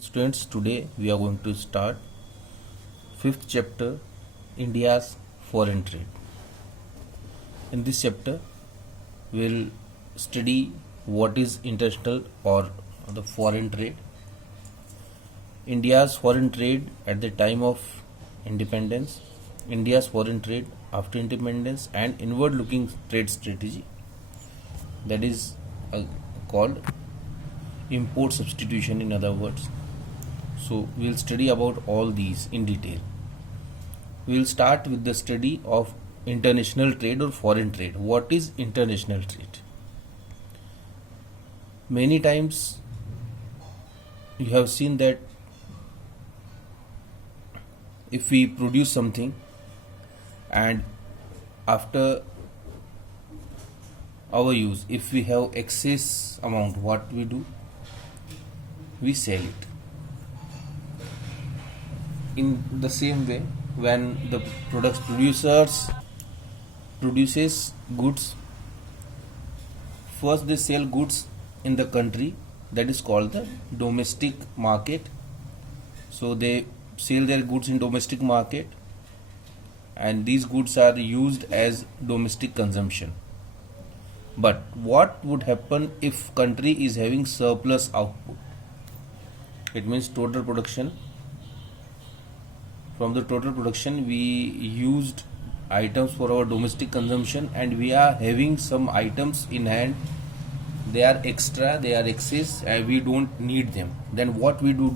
Students, today we are going to start fifth chapter, India's foreign trade. In this chapter, we'll study what is international or the foreign trade, India's foreign trade at the time of independence, India's foreign trade after independence, and inward-looking trade strategy, that is called import substitution, in other words. So we'll study about all these in detail. We'll start with the study of international trade or foreign trade. What is international trade? Many times you have seen that if we produce something and after our use, if we have excess amount, what we do? We sell it. In the same way, when the products produces goods, first they sell goods in the country, that is called the domestic market. So they sell their goods in domestic market, and these goods are used as domestic consumption. But what would happen if country is having surplus output? It means total production. From the total production, we used items for our domestic consumption, and we are having some items in hand. They are extra, they are excess, and we don't need them. Then what we do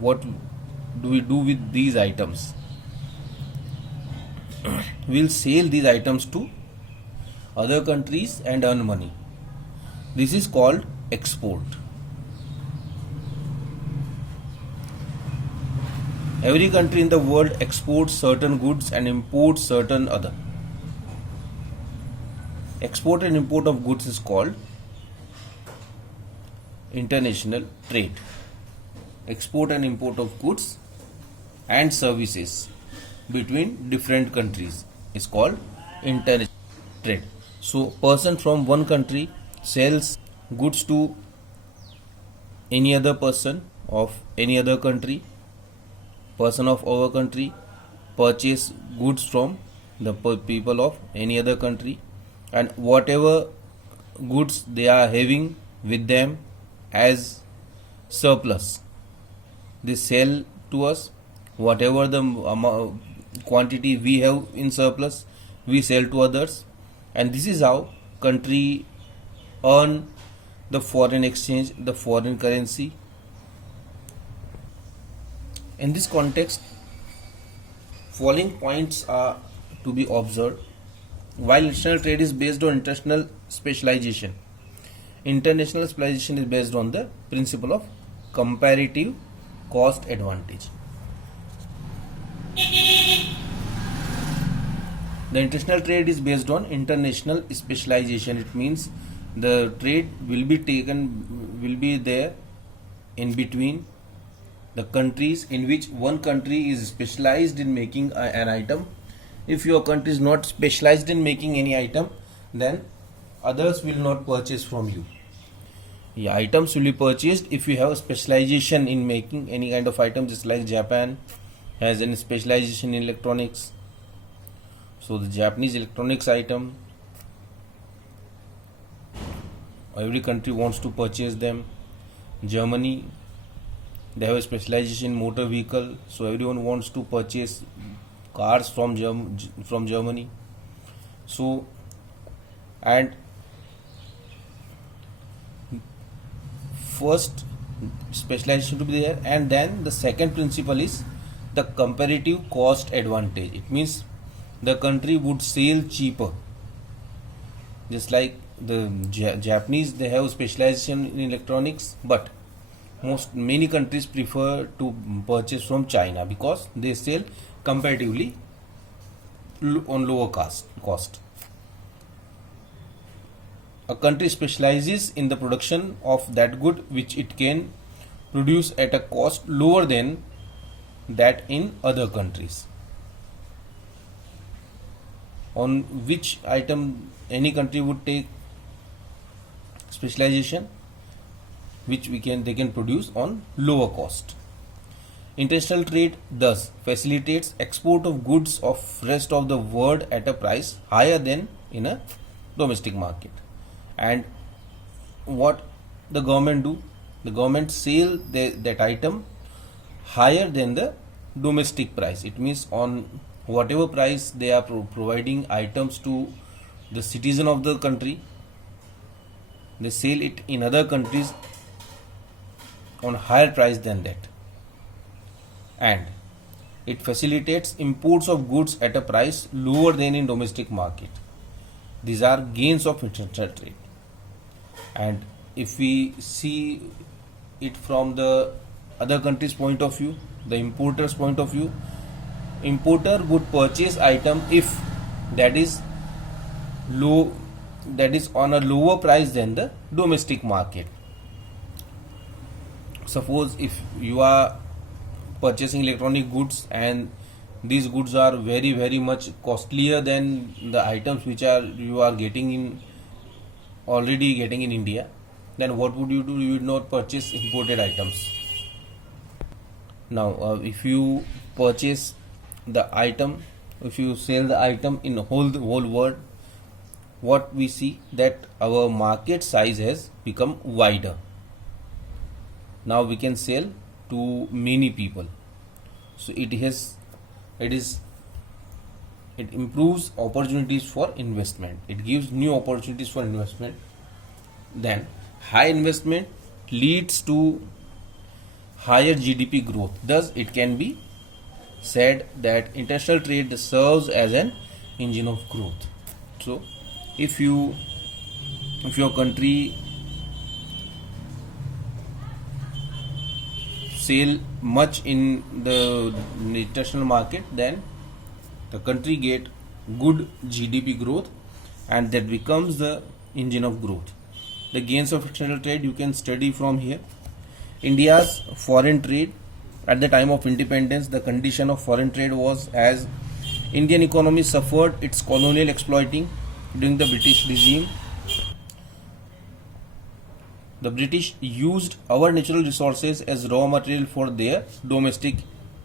what do we do with these items? We'll sell these items to other countries and earn money. This is called export. Every country in the world exports certain goods and imports certain other. Export and import of goods is called international trade. Export and import of goods and services between different countries is called international trade. So, person from one country sells goods to any other person of any other country. Person of our country purchase goods from the people of any other country, and whatever goods they are having with them as surplus, they sell to us. Whatever the quantity we have in surplus, we sell to others, and this is how country earn the foreign exchange, the foreign currency. In this context, following points are to be observed. While international trade is based on international specialization is based on the principle of comparative cost advantage. The international trade is based on international specialization. It means the trade will be there in between the countries in which one country is specialized in making an item. If your country is not specialized in making any item, then others will not purchase from you. The items will be purchased if you have a specialization in making any kind of item, just like Japan has a specialization in electronics. So the Japanese electronics item, every country wants to purchase them. Germany, they have a specialization in motor vehicle, so everyone wants to purchase cars from Germany. So, and first specialization to be there, and then the second principle is the comparative cost advantage. It means the country would sell cheaper. Just like the Japanese, they have specialization in electronics, but many countries prefer to purchase from China because they sell comparatively on lower cost. A country specializes in the production of that good which it can produce at a cost lower than that in other countries. On which item any country would take specialization? which they can produce on lower cost. International trade thus facilitates export of goods of rest of the world at a price higher than in a domestic market. And what the government do? The government sell that item higher than the domestic price. It means on whatever price they are providing items to the citizen of the country, they sell it in other countries on higher price than that. And it facilitates imports of goods at a price lower than in domestic market. These are gains of international trade. And if we see it from the other country's point of view, the importer's point of view, importer would purchase item if that is low, that is on a lower price than the domestic market. Suppose if you are purchasing electronic goods and these goods are very much costlier than the items which you are already getting in India, then what would you do? You would not purchase imported items. Now if you purchase the item, if you sell the item in the whole world, what we see that our market size has become wider. Now we can sell to many people. So it improves opportunities for investment. It gives new opportunities for investment. Then high investment leads to higher GDP growth. Thus it can be said that international trade serves as an engine of growth. So if your country sell much in the international market, then the country get good GDP growth, and that becomes the engine of growth. The gains of international trade you can study from here. India's foreign trade at the time of independence, the condition of foreign trade was as Indian economy suffered its colonial exploiting during the British regime. The British used our natural resources as raw material for their domestic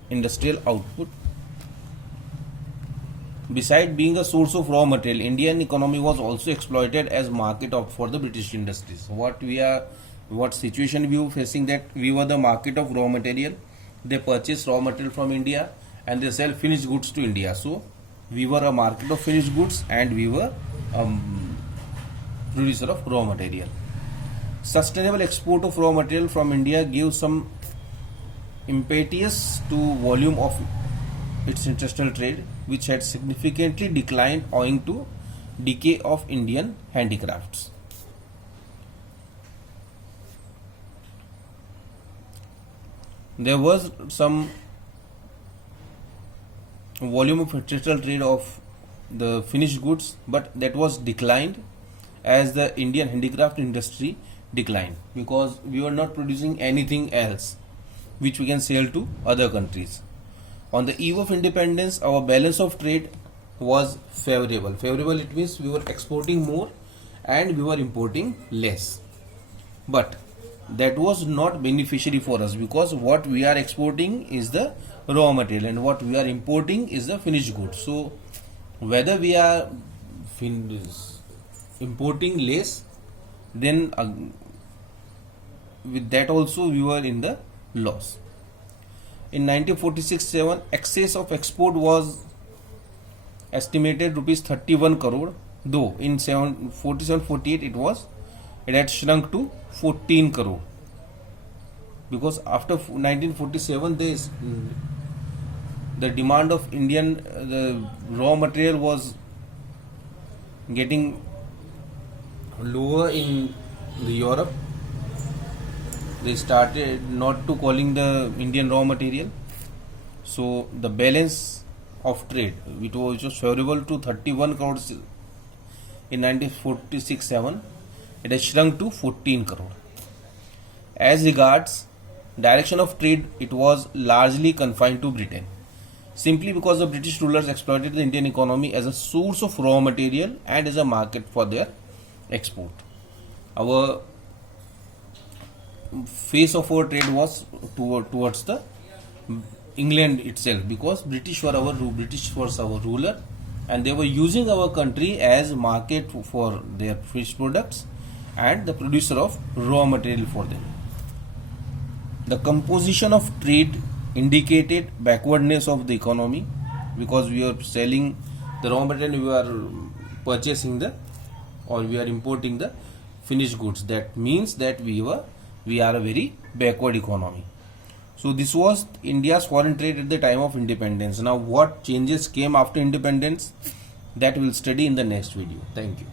industrial output. Besides being a source of raw material, Indian economy was also exploited as market for the British industries. What situation we were facing, that we were the market of raw material. They purchase raw material from India and they sell finished goods to India. So we were a market of finished goods and we were a producer of raw material. Sustainable export of raw material from India gave some impetus to volume of its international trade, which had significantly declined owing to decay of Indian handicrafts. There was some volume of international trade of the finished goods, but that was declined as the Indian handicraft industry declined, because we were not producing anything else which we can sell to other countries. On the eve of independence, our balance of trade was favorable. Favorable, it means we were exporting more and we were importing less. But that was not beneficiary for us, because what we are exporting is the raw material and what we are importing is the finished goods. So whether we are importing less, then with that also we were in the loss. In 1946-7, excess of export was estimated rupees 31 crore, though in 47-48 it had shrunk to 14 crore, because after 1947 the demand of Indian the raw material was getting lower in Europe. They started not to calling the Indian raw material, so the balance of trade, which was favorable to 31 crores in 1946-7, it has shrunk to 14 crore. As regards direction of trade, it was largely confined to Britain, simply because the British rulers exploited the Indian economy as a source of raw material and as a market for their export. Our face of our trade was towards the England itself, because British was our ruler, and they were using our country as market for their fish products and the producer of raw material for them. The composition of trade indicated backwardness of the economy, because we are selling the raw material, we are purchasing we are importing the finished goods. That means that we are a very backward economy. So this was India's foreign trade at the time of independence. Now what changes came after independence, that we'll study in the next video. Thank you.